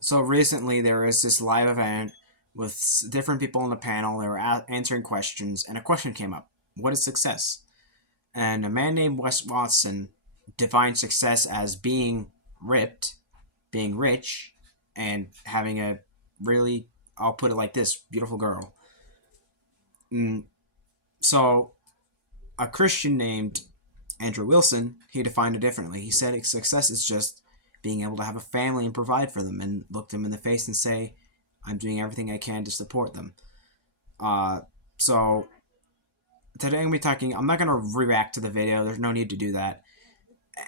So recently there was this live event with different people on the panel. They were answering questions, and a question came up: "What is success?" And a man named Wes Watson defined success as being ripped, being rich, and having a really, I'll put it like this, beautiful girl. Mm, so a Christian named Andrew Wilson, he defined it differently. He said success is just being able to have a family and provide for them and look them in the face and say, I'm doing everything I can to support them. Uh, so today I'm going to be talking, I'm not going to react to the video. There's no need to do that.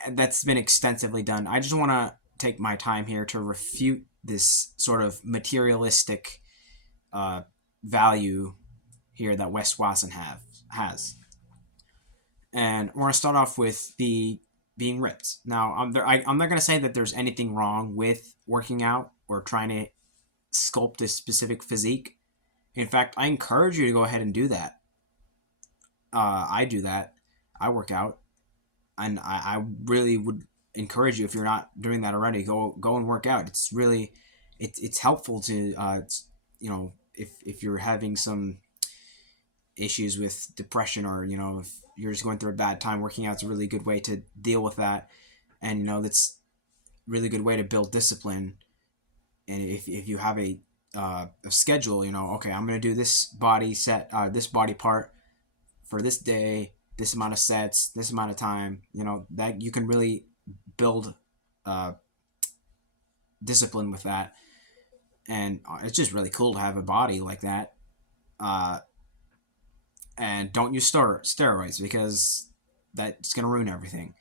That's been extensively done. I just want to take my time here to refute this sort of materialistic uh, value here that Wes Watson has. And we're going to start off with the being ripped. Now, I'm not going to say that there's anything wrong with working out or trying to sculpt a specific physique. In fact, I encourage you to go ahead and do that. I do that. I work out, and I really would encourage you, if you're not doing that already, go and work out. It's really it's helpful to if you're having some issues with depression, or if you're just going through a bad time, working out's a really good way to deal with that. And that's a really good way to build discipline. And if you have a schedule, okay, I'm going to do this body set, this body part for this day, this amount of sets, this amount of time, that you can really build uh, discipline with that. And it's just really cool to have a body like that. uh, and don't use steroids, because that's going to ruin everything.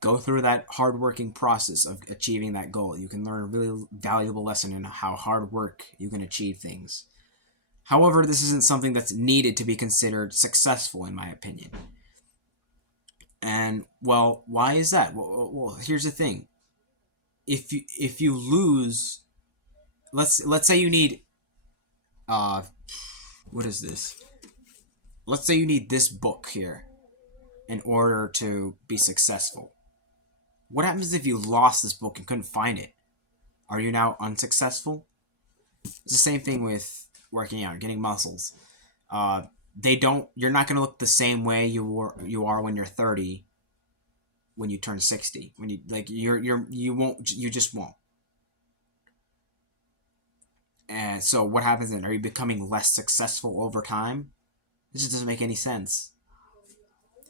Go through that hardworking process of achieving that goal. You can learn a really valuable lesson in how hard work you can achieve things. However, this isn't something that's needed to be considered successful, in my opinion. And well, why is that? Well, here's the thing. If you lose, let's say you need uh what is this? Let's say you need this book here in order to be successful. What happens if you lost this book and couldn't find it? Are you now unsuccessful? It's the same thing with working out, getting muscles. Uh, they don't. You're not going to look the same way you are when you're 30, when you turn 60. When you won't. You just won't. And so what happens then? Are you becoming less successful over time? This just doesn't make any sense.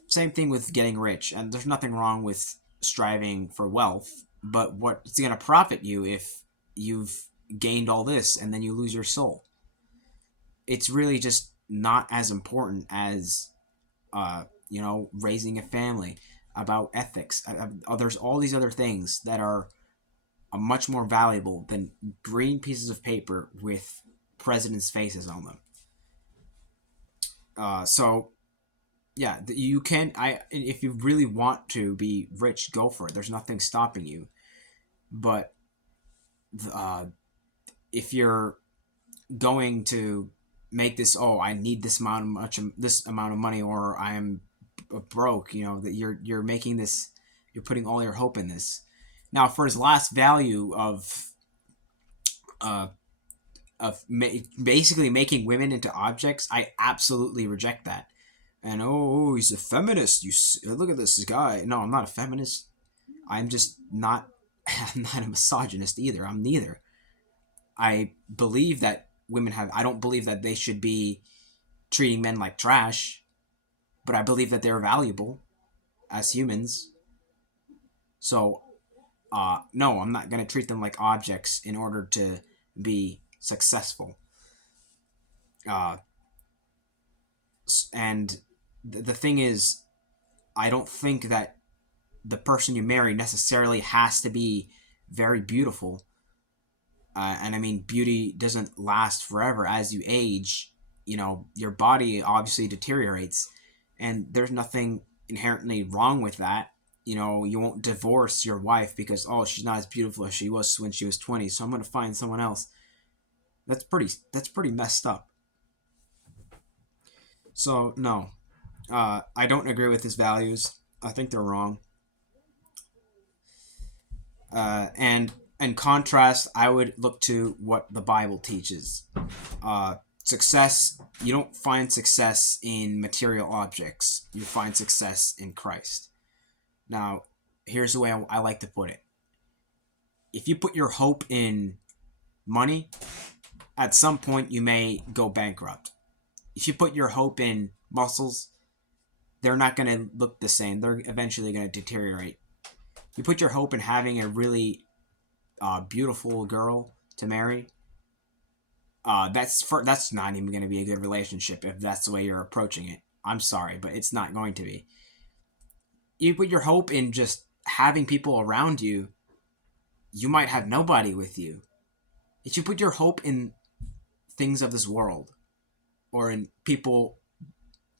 Same thing with getting rich, and there's nothing wrong with striving for wealth, but what's going to profit you if you've gained all this and then you lose your soul? It's really just not as important as raising a family, about ethics. There's all these other things that are much more valuable than green pieces of paper with presidents' faces on them. So yeah, you can. If you really want to be rich, go for it. There's nothing stopping you. But uh, if you're going to make this, oh, I need this amount of money, or I am broke, that you're making this, you're putting all your hope in this. Now, for his last value uh, basically making women into objects, I absolutely reject that. And he's a feminist. Look at this guy. No, I'm not a feminist. I'm just not. I'm not a misogynist either. I'm neither. I believe that women have. I don't believe that they should be treating men like trash, but I believe that they're valuable as humans. So, no, I'm not gonna treat them like objects in order to be successful. Uh, and the thing is, I don't think that the person you marry necessarily has to be very beautiful. And I mean, beauty doesn't last forever. As you age, your body obviously deteriorates, and there's nothing inherently wrong with that. You won't divorce your wife because, oh, she's not as beautiful as she was when she was 20, so I'm going to find someone else. That's pretty messed up. So no, I don't agree with his values. I think they're wrong. And In contrast, I would look to what the Bible teaches. Success, you don't find success in material objects. You find success in Christ. Now, here's the way I like to put it. If you put your hope in money, at some point you may go bankrupt. If you put your hope in muscles, they're not going to look the same. They're eventually going to deteriorate. You put your hope in having a really beautiful girl to marry. That's not even going to be a good relationship if that's the way you're approaching it. I'm sorry, but it's not going to be. You put your hope in just having people around you, you might have nobody with you. If you put your hope in things of this world, or in people,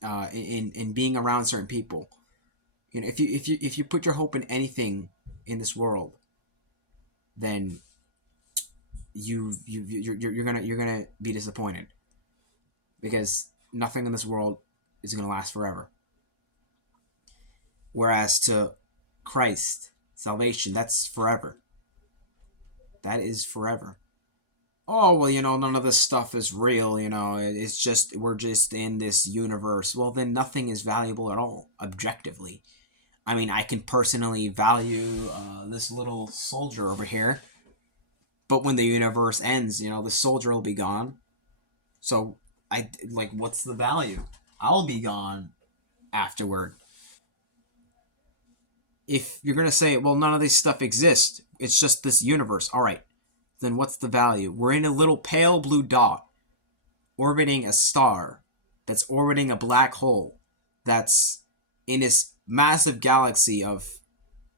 in being around certain people, if you put your hope in anything in this world, then you're gonna be disappointed, because nothing in this world is gonna last forever. Whereas to Christ, salvation, that's forever. That is forever. Oh, well, none of this stuff is real, it's just, we're just in this universe. Well, then nothing is valuable at all, objectively. I mean, I can personally value this little soldier over here, but when the universe ends, the soldier will be gone. So, what's the value? I'll be gone afterward. If you're going to say, well, none of this stuff exists, it's just this universe, all right, then what's the value? We're in a little pale blue dot orbiting a star that's orbiting a black hole that's in this massive galaxy of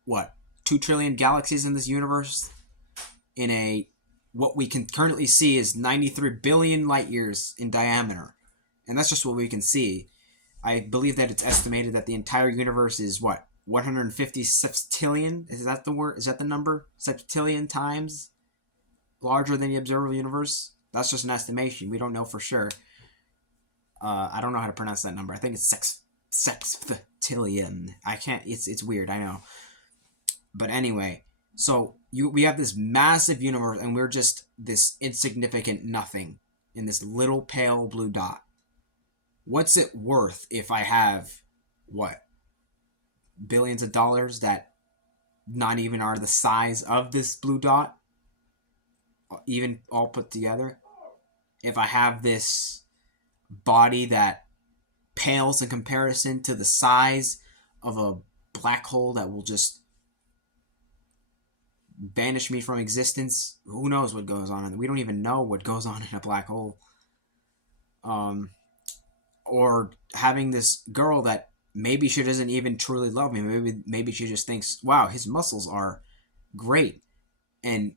what, 2 trillion galaxies in this universe, in a what we can currently see is 93 billion light years in diameter, and that's just what we can see. I believe that it's estimated that the entire universe is what, 150 septillion, is that the word, is that the number, septillion times larger than the observable universe? That's just an estimation. We don't know for sure. I don't know how to pronounce that number. I think it's sextillion. I can't. It's weird. I know. But anyway, so we have this massive universe, and we're just this insignificant nothing in this little pale blue dot. What's it worth if I have what, billions of dollars that not even are the size of this blue dot, even all put together? If I have this body that pales in comparison to the size of a black hole that will just banish me from existence, who knows what goes on? We don't even know what goes on in a black hole. Or having this girl that maybe she doesn't even truly love me. Maybe she just thinks, wow, his muscles are great, and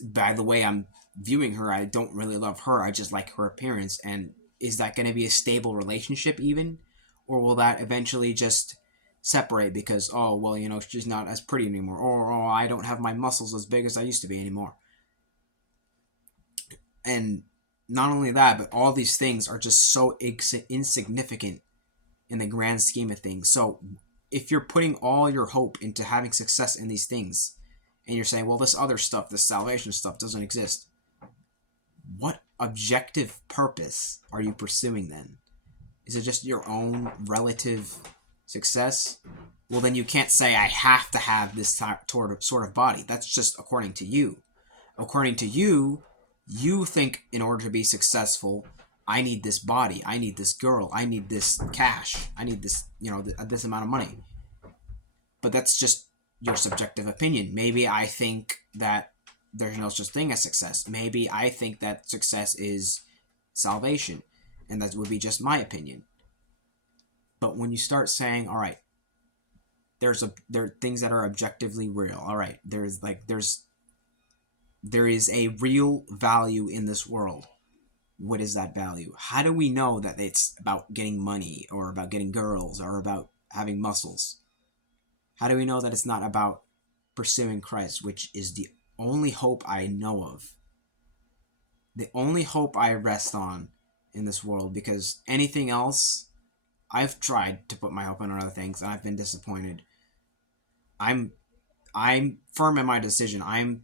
by the way I'm viewing her, I don't really love her. I just like her appearance. And is that going to be a stable relationship even, or will that eventually just separate because, oh well, she's not as pretty anymore, or oh, I don't have my muscles as big as I used to be anymore? And not only that, but all these things are just so insignificant in the grand scheme of things. So if you're putting all your hope into having success in these things, and you're saying, well, this other stuff, this salvation stuff, doesn't exist, what objective purpose are you pursuing then? Is it just your own relative success? Well, then you can't say, I have to have this sort of body. That's just according to you. According to you, you think in order to be successful, I need this body, I need this girl, I need this cash, I need this, this amount of money. But that's just your subjective opinion. Maybe I think that there's no such thing as success. Maybe I think that success is salvation, and that would be just my opinion. But when you start saying, all right, there are things that are objectively real. All right, there is a real value in this world. What is that value? How do we know that it's about getting money, or about getting girls, or about having muscles? How do we know that it's not about pursuing Christ, which is the only hope I know of? The only hope I rest on in this world, because anything else, I've tried to put my hope on other things, and I've been disappointed. I'm firm in my decision. I'm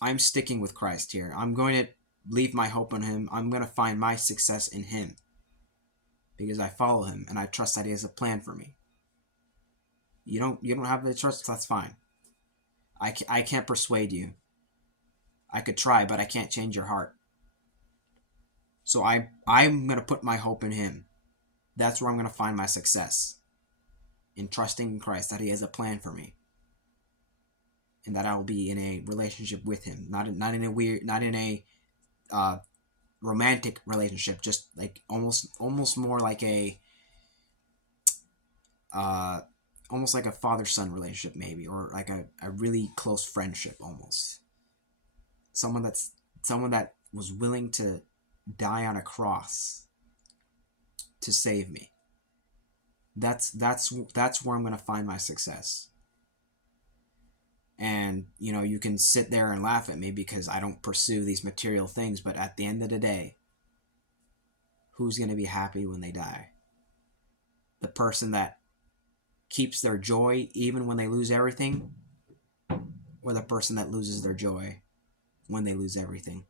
I'm sticking with Christ here. I'm going to leave my hope in him. I'm going to find my success in him because I follow him and I trust that he has a plan for me. You don't have the trust, that's fine. I can't persuade you. I could try, but I can't change your heart. So I'm going to put my hope in him. That's where I'm going to find my success, in trusting in Christ that he has a plan for me and that I will be in a relationship with him, not in a romantic relationship, just like almost more like a uh, almost like a father son relationship maybe, or like a really close friendship almost. Someone that's someone that was willing to die on a cross to save me. That's where I'm gonna find my success. And you can sit there and laugh at me because I don't pursue these material things, but at the end of the day, who's gonna be happy when they die? The person that keeps their joy even when they lose everything, or the person that loses their joy when they lose everything?